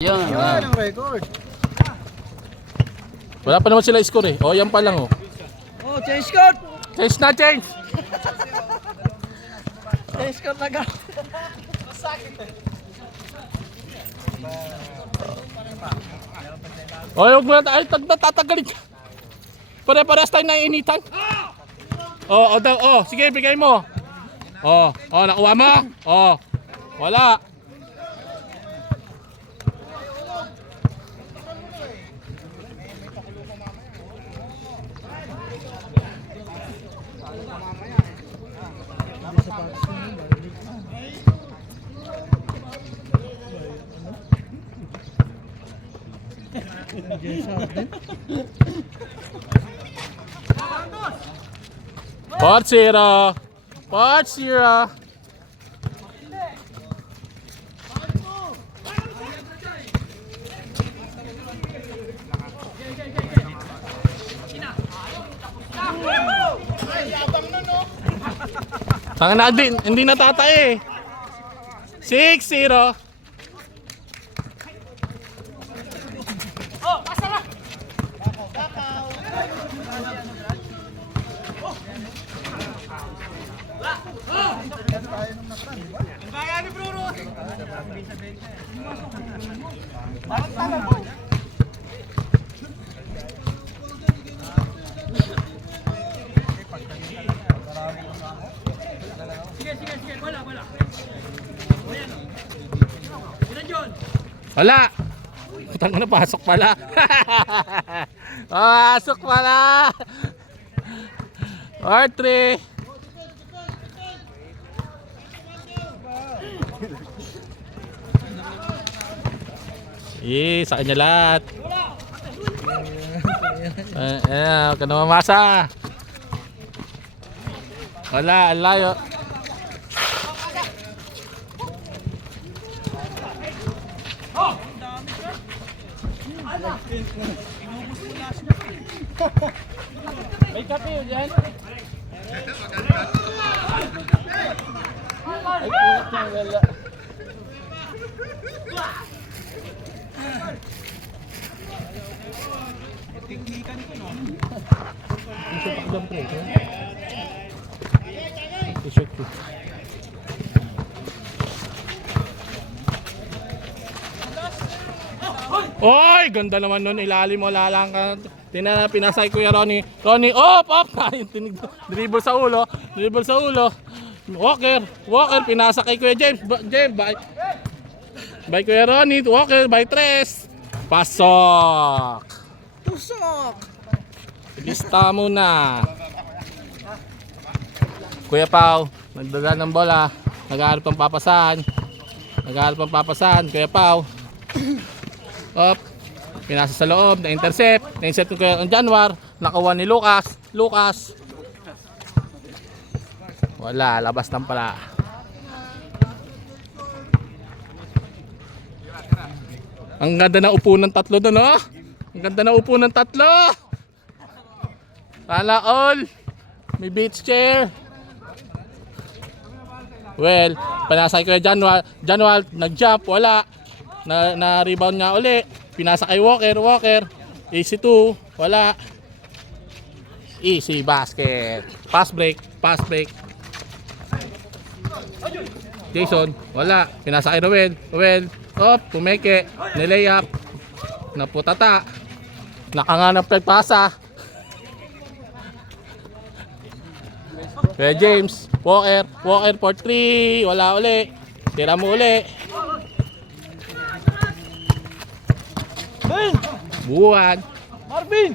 Yan. Yan ang record. Wala pa naman sila score eh. O, yan pa lang oh. Oh, change court. Change na, change! Change court na ka. O, huwag mo na tayo tatagaling ka. Pare-parehas tayo naiinitan. Sige, bigay mo. Nakuha mo? Wala. Part zero. Tanga na din, hindi natatay eh. 6-0. Wala. Putang na, pasok pala. Pasok pala. Or 3. Sa kanya lahat. Huwag ka na mamasa. Wala, ang layo. May kape yun yan? Ay, wala. Teknikan ko, no? Ito pakdam pre. T-shirt ko. Oy, ganda naman nun. Ilalim mo, lalang ka. Pinasay ko yung Ronnie. Ronnie, op! Dribble sa ulo. Walker, pinasa kay Kuya James. James, by Kuya Ronnie. Walker, by Tres. Pasok! Tusok! Lista muna. Kuya Pao, nagdagan ng bola. Nag-aarap ang papasan. Kuya Pao. Up. Pinasa sa loob, na-intercept ko kaya ang Januar, nakawan ni Lucas. Wala, labas ng pala. Ang ganda na upo ng tatlo doon, oh. Sana all. May beach chair. Well, panasay ko yung Januar, nag-jump, wala. Na-rebound nga uli. Pinasa kay Walker. Easy 2, wala. Easy basket. Pass break. Jason, wala. Pinasa kay Rowel. Pumeke. Nilayap. Naputata. Nakanganap nagpasa. Kaya James, Walker for 3, wala uli. Tira mo uli. Buwan. Marvin!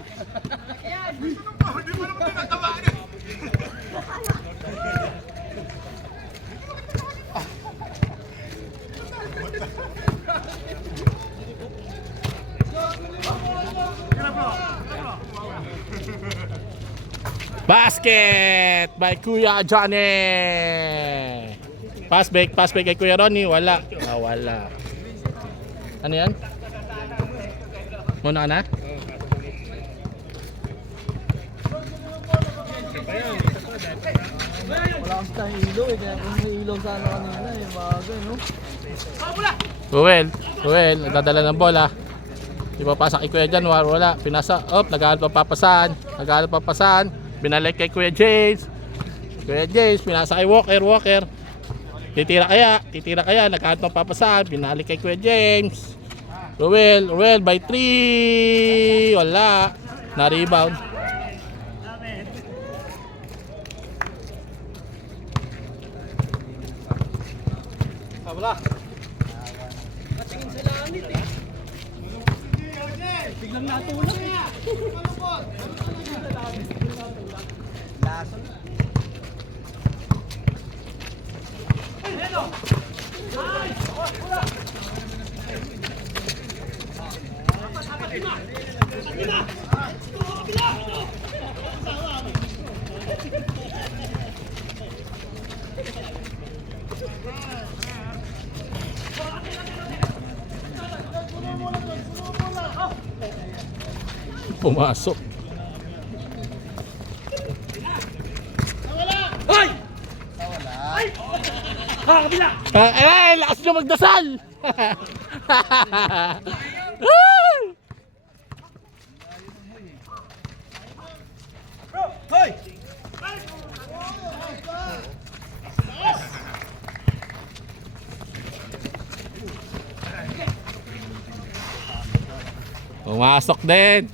Basket by Kuya Johnny. Pass break kay Kuya Ronnie, wala. Wala. Ano yan? Muna ka na? Wala kasi tayong ilaw eh, kaya kung may ilaw sana kanina, yung bagay, no? Ruel, nagdadala ng bola. Di ba pasak kay Kuya Januar, wala. Pinasa, naghahanap ng papasahan. Binalik kay Kuya James. Pinasa kay Walker. Titira kaya, naghahanap ng papasahan. Binalik kay Kuya James. Ruel by 3. Wala. Na-rebound. Wala. Patingin sa langit eh. Biglang natulog eh. Lason. Pumasok. Hoy! Ay! Kabila! Lakas nyo magdasal! Hoy! Pumasok din.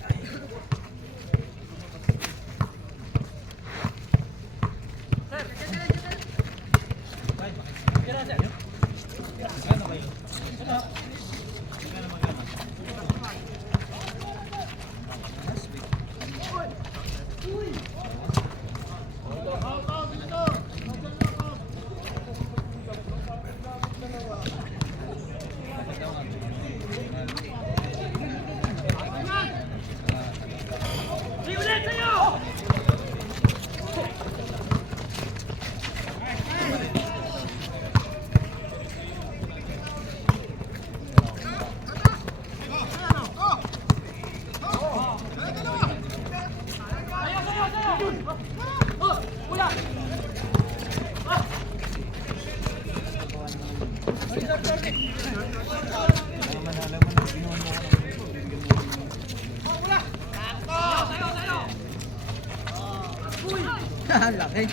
Laki.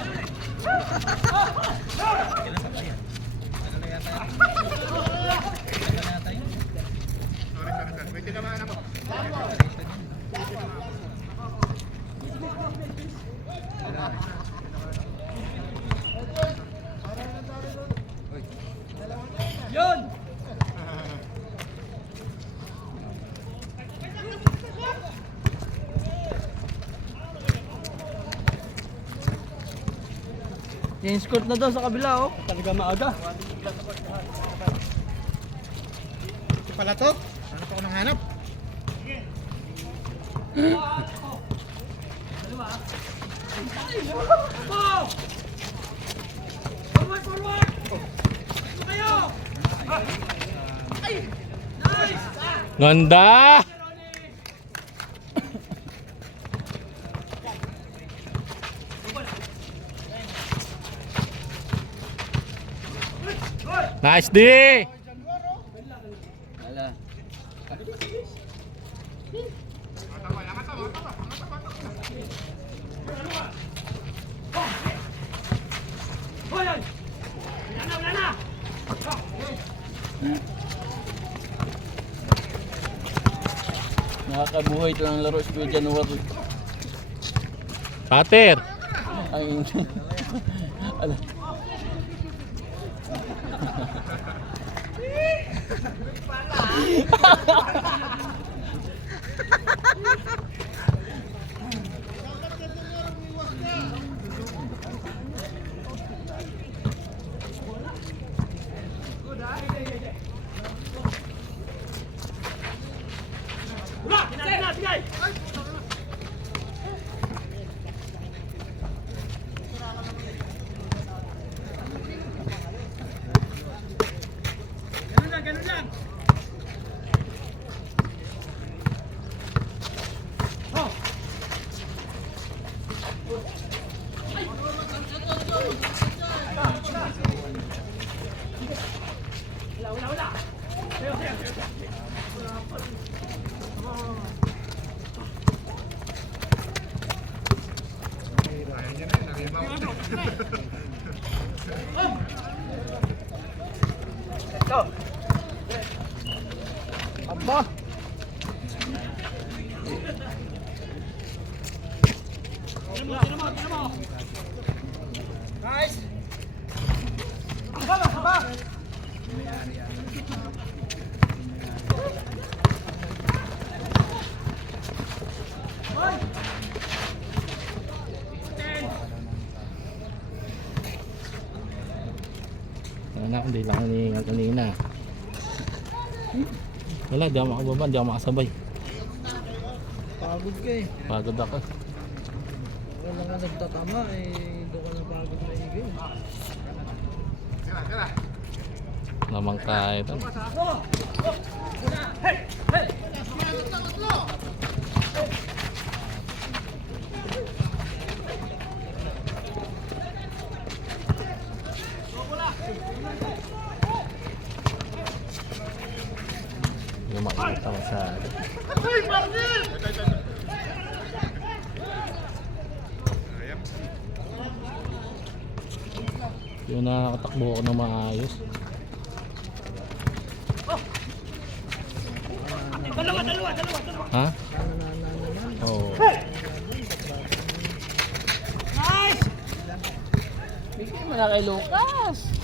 Yun! Yung scoot na daw sa kabila oh. Talaga maaga. Ito pala to? Ano pa ko nang hanap? Forward! Tayo! Ay! Nice! Ganda! Nice D! Nakakabuhay ito ng laro sa Kuya January. Pater! Ay, ala. Ganun lang! Wala! Aba! Anak, hindi lang hinihingal kanina. Wala, di ako makababa, di ako makasabay. Pagod ka eh. Pagod ako. Wala nga nagtatama eh. Doon ka ng pagod na higay. Naman kaya ito. Yung makikita ko sa yung nakakatakbo ko na maayos. Ha? Oo. Bigay mo na kay Lucas.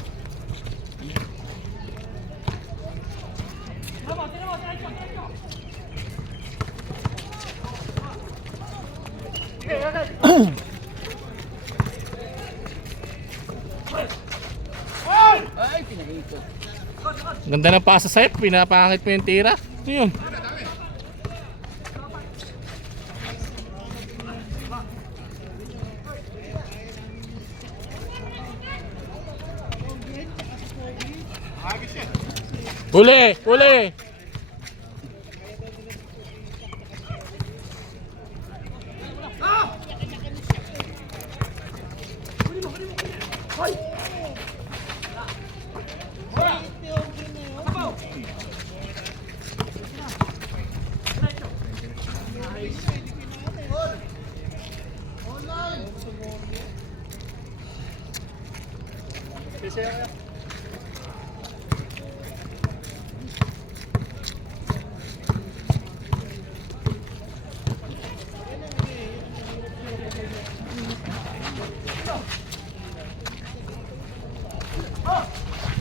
Ay, pinaikot. Ganda ng pasa sa'yo, pinapangit mo yung tira. Ano yun? Uli! Uli!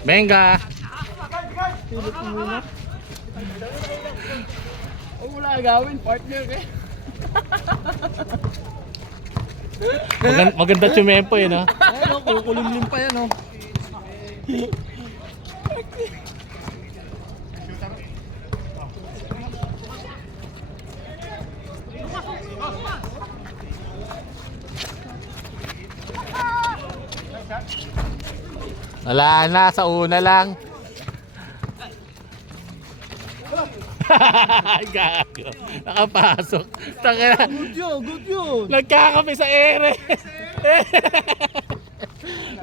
Benga! Huwag mo lang agawin, partner eh. Maganda tsumempo yun ha. Ayun o, kukulimlim pa yan o. Wala na, sa una lang. Gago. Nakapasok. Tangina. Good yun, good yun. Nagkakami sa ere.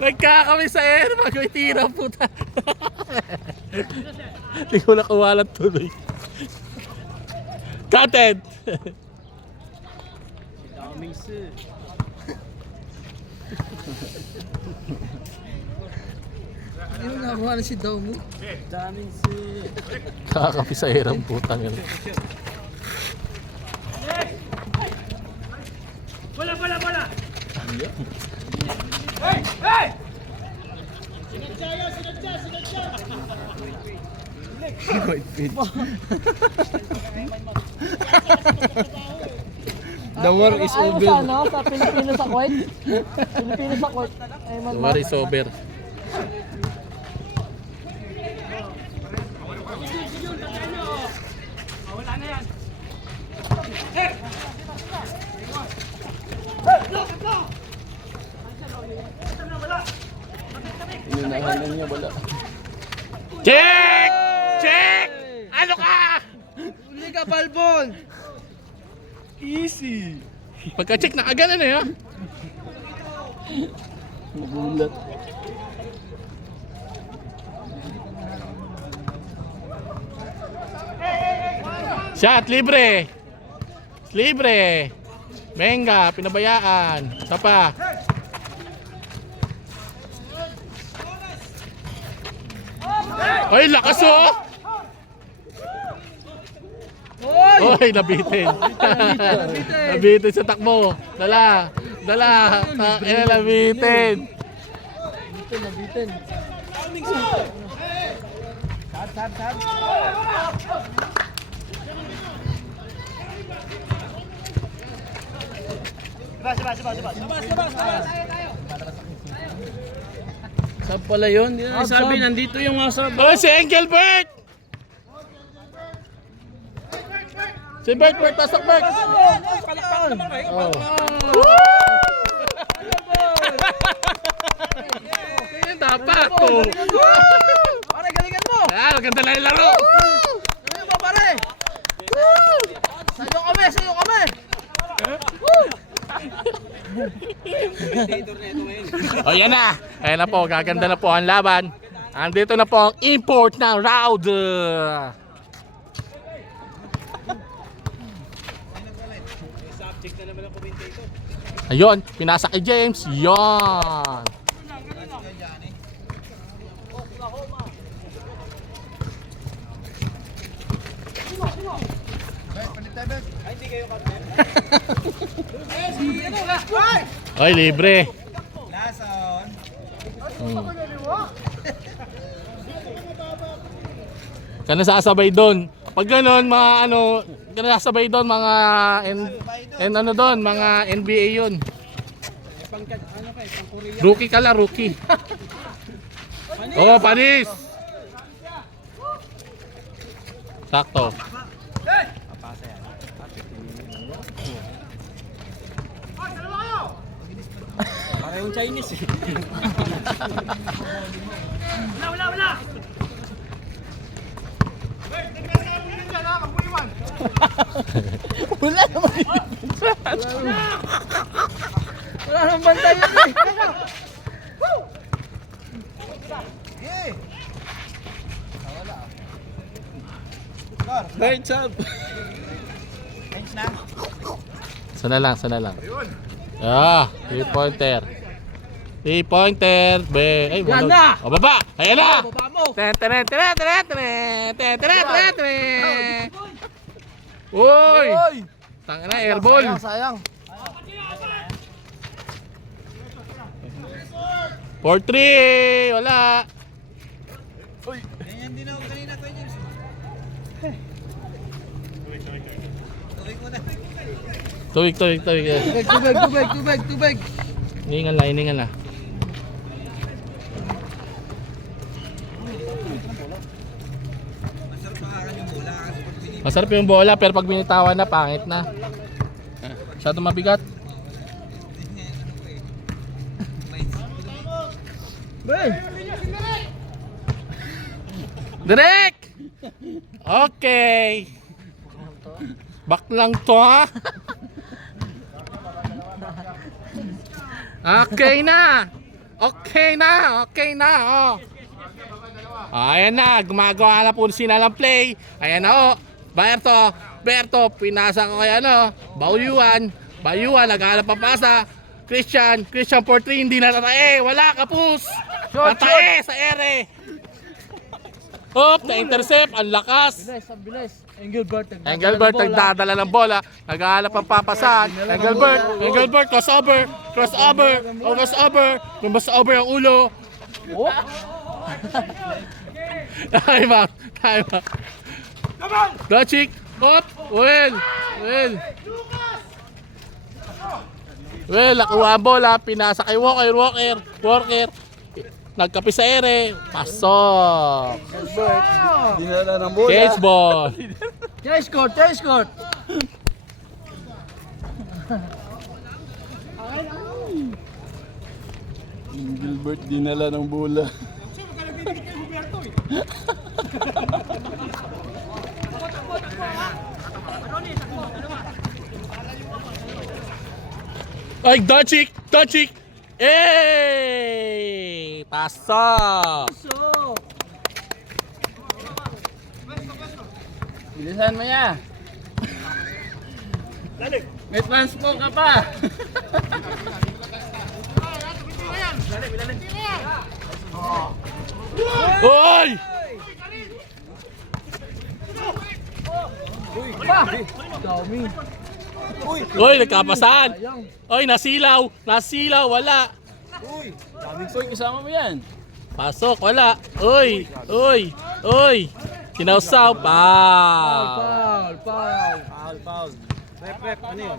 Nagkakami sa ere. Bago itira puta. Hindi ko nakawalat tuloy. Cutted. Daming si. Ano nakuha na si Daw mo? Daming si. Nakakami sa ere ang putang yun. Bola! The war is Ayaw over. sa ano? Sa Pilipinas sa Kuwait? Pilipinas sa Kuwait. Ay, man, The war is over. Inunahan na niya, wala. Check! Check! Ano ka? Uli ka, Balbon! Easy! Pagka-check na agad na yun. Nagulat. Shot, libre! Libre! Benga, pinabayaan. Sapa. Ay, lakas oh! Uy, nabitin. Nabitin sa takbo. Dala. Nabitin. Nabitin. Saan pala yun? Hindi na sabi, nandito yung mga Oh, si Engelbert! Si Bert, pasok Bert! Oh. Ganyan dapat. Oh. Pare, galingan mo! Ayan, maganda na yung laro. Galingan mo, pare! Sa'yo kami! O yan na. Ayan na po, gaganda na po ang laban. Andito na po ang import ng round. Ayun, pinasa kay James. Yan. Ay, libre. Lason. Kana sasabay doon. Pag gano'n, mga ano, kana sasabay doon, mga ano doon, mga NBA yun. Rookie ka lang, rookie. Oo, panis. Sakto. Parehong Chinese eh. Wala nang bantay yun eh! Birds up! Bench na. Sana lang. Ah, 3-pointer. 3-pointer. Ay, Yan na! O, baba! Ayan na! Baba mo! Uy! Tanga na, airball. Sayang! 4-3! Wala! Ganyan din ako kanina, Kuya James. Tuwig mo na. Tuwig. Tubig! Iningan lang. Masarap yung bola pero pag binitawan na, pangit na. Masyado mabigat. Direk! Okay. Back lang to ha. Okay na. Oh. Ayan na, gumagawa na po sila ng play. Ayan na oh. Berto, pinasa ko kay ano, Bayuan, naghahanap pa pasa. Christian 4-3, hindi na natae, wala kapus. Natae sa ere. Hop, na-intercept, ang lakas. Bilis! Engelbert Nagdadala ng bola, naghahanap ang papasan. Engelbert, crossover, ang ulo. Time out. Dachik, hop, Well, nakuha ang bola, pinasa kay Walker. Nagkapi sa ere, pasok. Dinala ng bola. Cage ball. Chase court! Gilbert dinala ng bola. Ay, Dachik! Pasok! Bilisan mo ya. May transpo ka pa. Oy! Dami. Uy, nagkapasahan. Sayang. Uy, nasilaw. Nasilaw, wala. Uy, kasama mo yan. Pasok, wala. Uy, uy, uy. Sinawsaw, Foul, pa. foul. Foul. Rep, ano yun?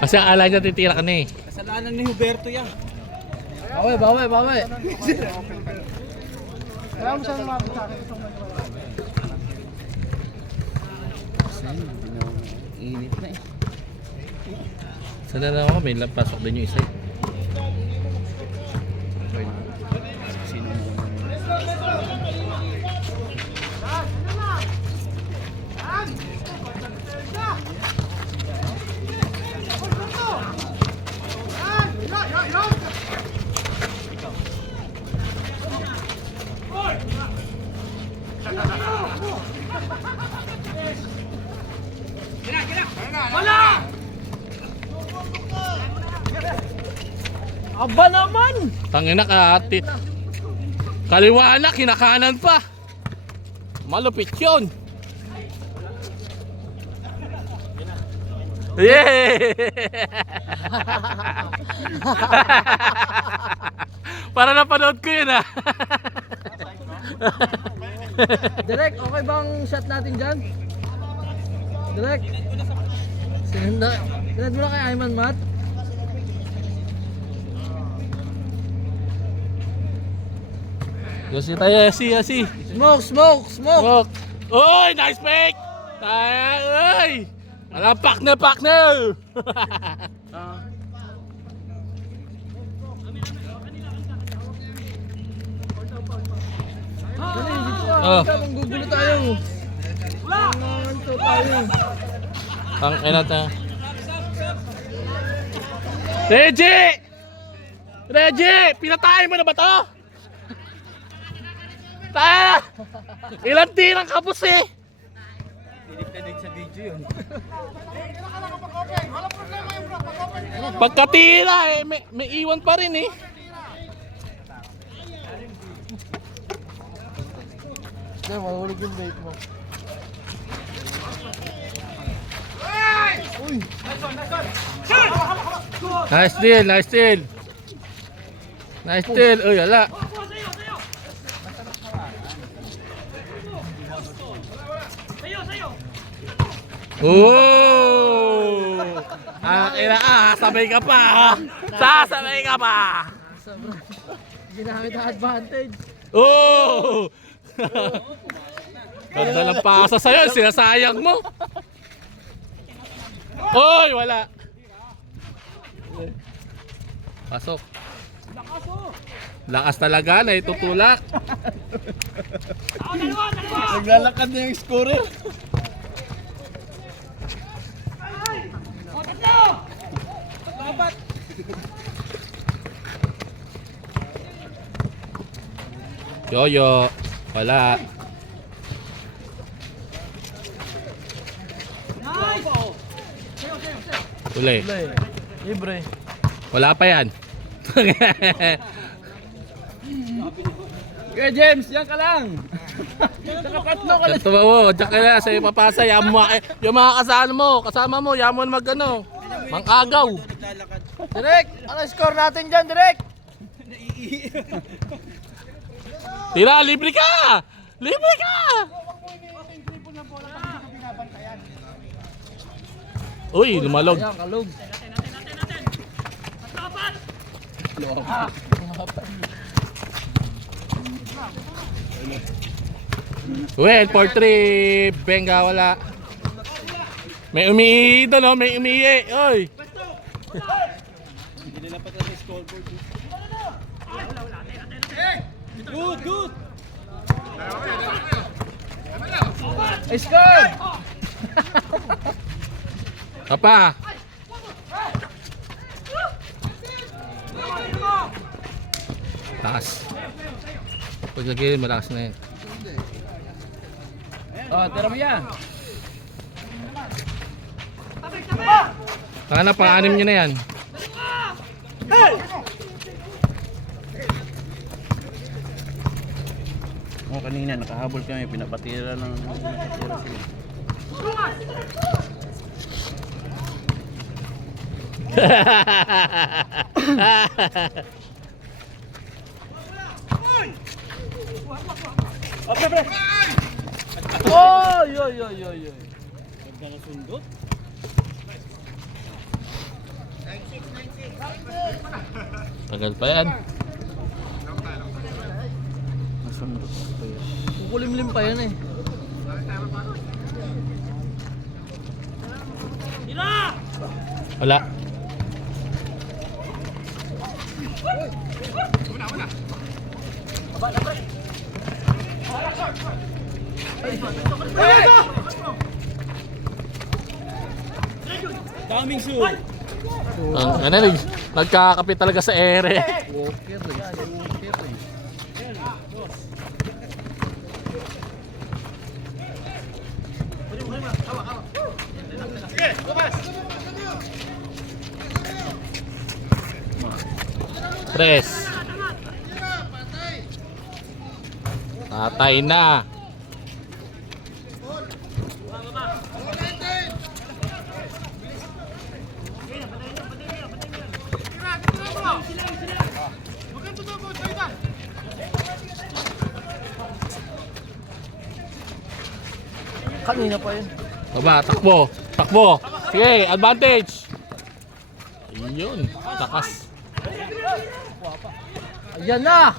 Kasi ang alay niya titira ka na eh. Kasalanan ni Huberto yan. Bawi. Kaya mo siya lumapit sa akin. Init na eh. Sana lang ako, may pasok din yung isa eh. Aba naman! Tangina ka atit. Kaliwa na, kinakanan pa. Malupit yun. Yeah! Para napanood ko yun ah. Direk, okay bang shot natin dyan? Direk? Sinend mo na kay Ayman Mat? Kasi tayo, asi. Smoke! Smoke. Oy, nice pick! Tayo, oy! Alam, partner! Dali, dito ka. Oh. Manggugulo tayo. Manganto tayo. Ang enata. Reggie! Pinatay mo na ba to? Ta! Ilang tirang kapos eh! Tinig sa video yun. Pagkatira eh, may iwan pa rin eh. Hindi, mahulog yung bait mo. Nice deal. Uy, ala. Oh! Sabay ka pa. Sasabay ka pa. Sobrang ginamit ang advantage. Oh! Ganda ng pasa sa'yo, sinasayang mo. Oy, wala. Pasok. Lakas talaga na itutulak. Naglalakad na yung scorer. Yoyo, wala. Uli. Libre. Wala pa yan. Kuya James, yan ka lang. Nakapatlo ka lang. Diyan ka na sa ipapasa. Yung mga kasama mo, yamon magano. Mangagaw. Direk, ano score natin dyan, Direk? Tira, libre ka! Libre ka! Uy, lumalog. Ayan, kalog. Well, 4-3. Benga, wala. May umiihi doon, no? May umiihi. Oy. Good! I scored! Apa? Taas. Pag lagay, malakas na yan. Oh, tira mo yan. Saka na, pang-anim nyo na yan. Oh, kanina nakahabol kami, pinapatira ng nakatira sila. Oy, oy, oy, oy, oy. Tagal pa yan. Nasundot pa yun. Kukulimlim pa yan eh. Wala. Daming shoot. Ano, nagkakapit talaga sa ere. Walker eh. Walker eh. Press. Patay na. Kanina pa yun. Baba, takbo. Takbo. Sige, advantage. Ayun, takas. Ayan na!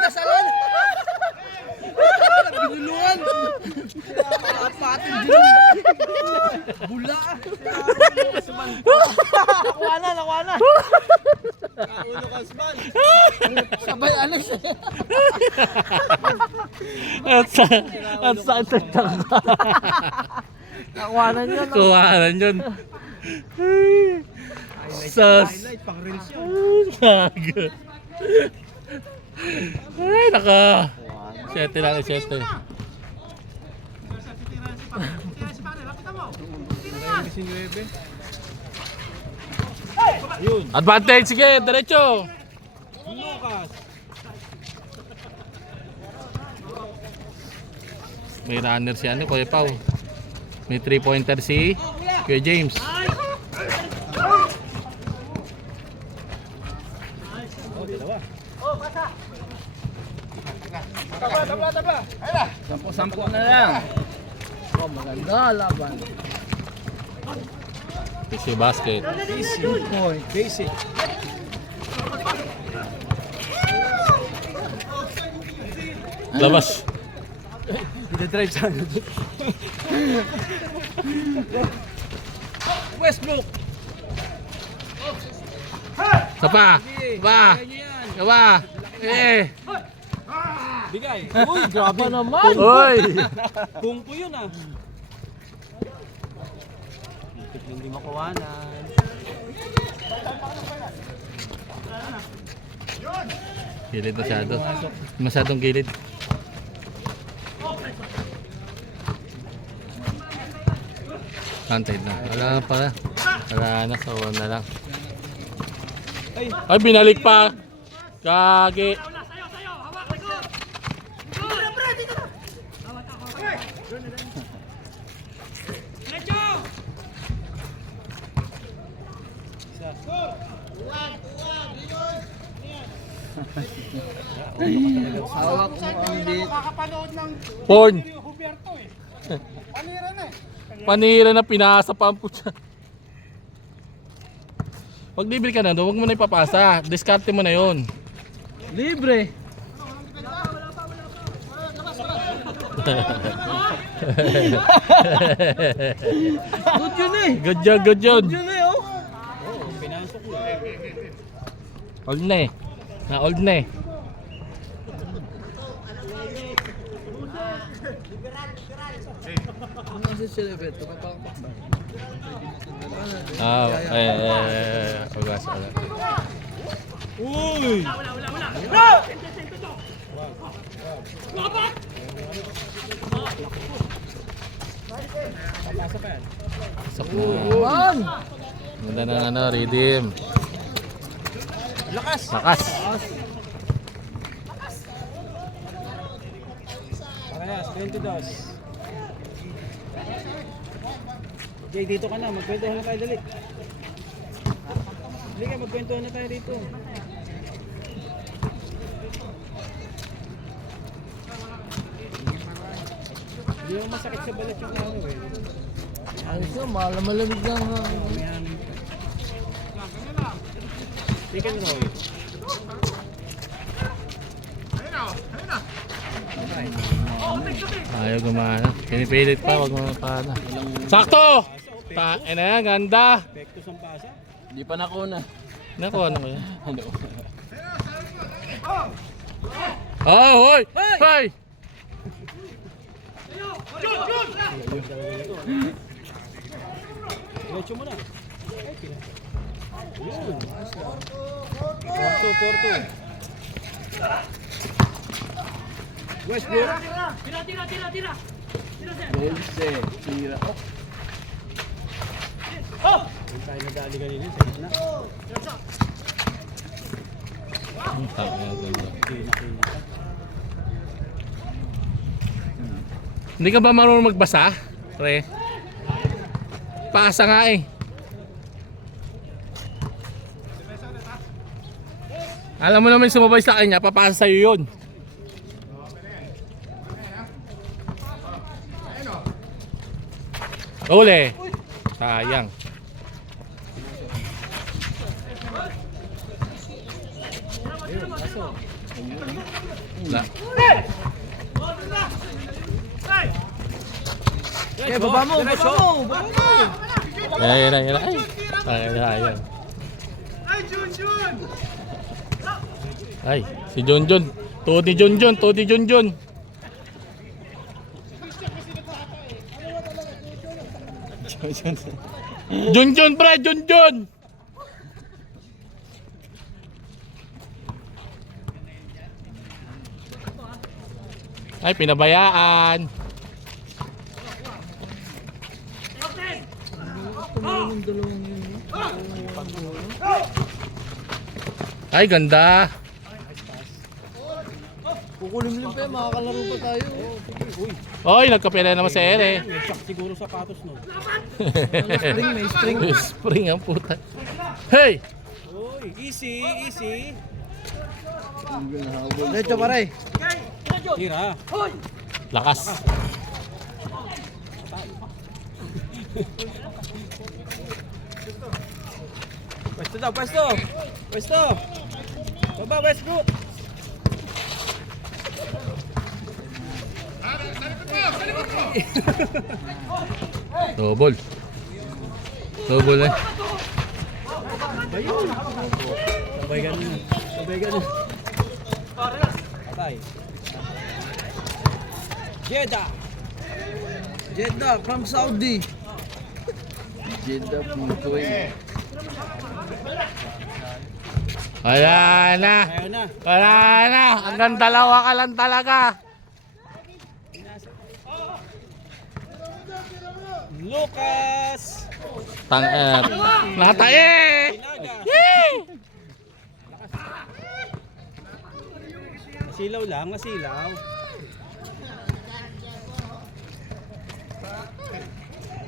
Kasalan! Binuluan! Patin din! Bula! Nakuha na! Nakuha na! Sabay Alex eh! At saan tagtaka? Nakuhanan yun! Kuhanan yun. Sas. Highlight, pang reels yun. Saga. Ay, naka. 7 lang, 7. Advantage, sige, diretso. May runner si ano, Kuya Pao. May 3-pointer si Kuya James. Sampo na lang. Oh, maganda laban. PC basket. Good point. Basic. Labas. Ida-drive sa ano. Westbrook. Sapa. Sapa. Sapa. Eh. Bigay. Uy, grabe naman. Oy. Kung po yun ah. Hindi makuhanan. Gilid masyado. Masyadong gilid. Counted na. Wala na pala. Wala na. So, na lang. Ay, binalik pa. Kagi. Hawak mo ang bit. Nakakapanood ng Porn. Huberto eh. Panira na eh. Panira na pinasa pa ang putya. Pag libre ka na doon, huwag mo na ipapasa. Diskarte mo na yon. Libre. Good yun eh. Good job, good job. Good yun eh oh. Old na eh. Na old na eh. Ano kasi sila Beto? Kapakpak ba? Ugas. Uy! Pasok na. Man! Ganda ng ano, redeem. Lakas! Lakas. Parehas, 22. Jay, dito ka na. Magkwentuhan na tayo dali. Dali ka, magkwentuhan na tayo dito. Hindi mo masakit sa balat yung ano eh. Ayos yun, malamig lang. Ayan. Pick and roll. Ayaw gumana. Pinipilit pa, wag mo pa na. Sakto! Ano yan, ganda. Pektos ang pasa. Di pa nakuna. Naku, ano ko yan? Ano? Oh, hoy! Hoy! Diretso mo na. Yun. Porto. Westbrook. Dulce. Tira. Yung tayo nadali kanina sa gitna. Hindi ka ba marunong magbasa? Pre? Pasa nga eh. Alam mo naman yung sumabay sa kanya, papasa sa'yo yun. Uli. Sayang. La. Okay, baba mo! Yan. Ay. Ayan. Ay, si Junjun. Todi Junjun. Junjun, pre, Junjun. Ay, pinabayaan. Ay, ganda. Kukulimlim pa yan, makakalaro pa tayo. Oy, nagkapela naman sa ere. May shock siguro sapatos no. May string. Spring ang puta. Hey! Uy, easy. Diretso pare. Tira. Lakas. Pwesto. Baba, Westbrook. Double eh. Sabay ganun. Patay. Jeddah from Saudi. Jeddah Putoy. Wala na. Hanggang dalawa ka lang talaga. Lucas. Natae! Yee! Nasilaw lang.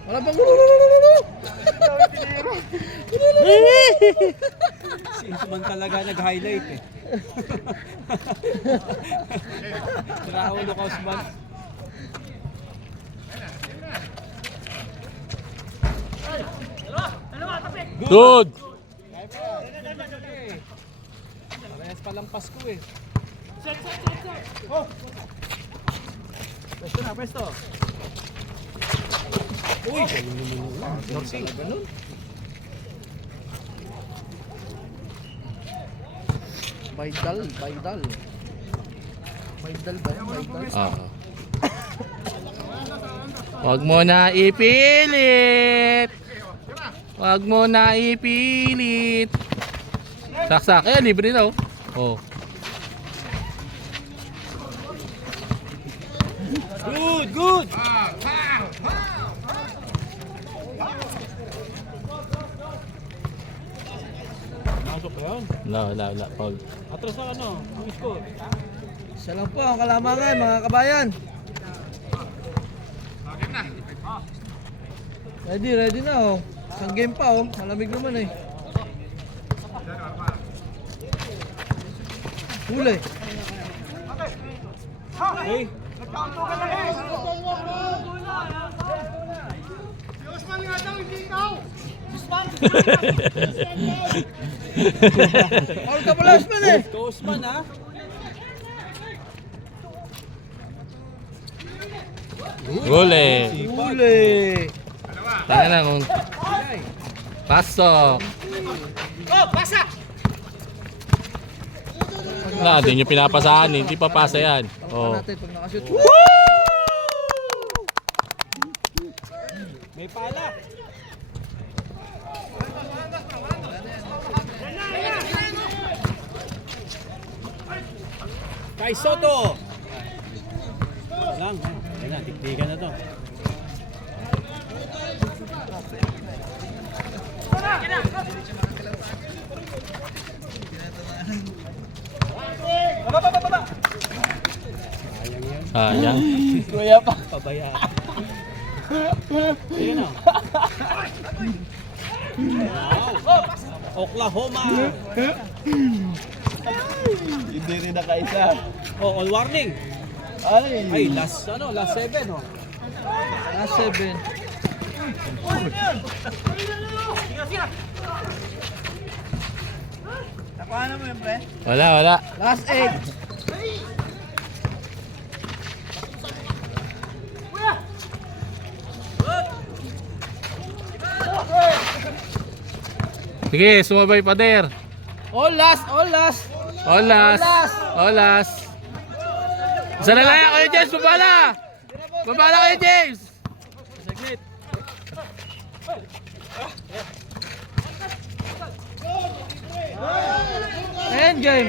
Wala pang Si Insuman talaga nag-highlight eh. Traho Lucas man. Good! Parehas palang Pasko eh. Pwesto. Uy! Ganun. Baydal ba yan? Baydal? Oo. Huwag mo na ipilit. Huwag mo na ipilit. Saksak. Eh, libre na oh. Oh. Good, good. Wala. Paul. Atras na ano, ang score. Isa lang po ang kalamangan mga kabayan. Ready na oh. Isang game pa oh. Malamig naman eh. Huli. Okay. Paul ka pala, Usman eh. Usman ha. Huli. Huli. Tanga na kung... Pasok. Wala, hindi nyo pinapasahan. Hindi pa pasa yan. Oh. Natin pag nakashoot. May pala. Kay Soto. Lang, ayun na, tiktikan na to. Sayang. Kuya pa. Pabayaan. Ayun na. Wow. Oklahoma. Hindi rin nakaisa. Oh, all warning. Ay, last 7 oh. Last 7. Wala. Last 8. Sige, sumabay pa der. All last. Olas. Isa na lang yan, Kuya James, babala Kuya James. Saglit. End game.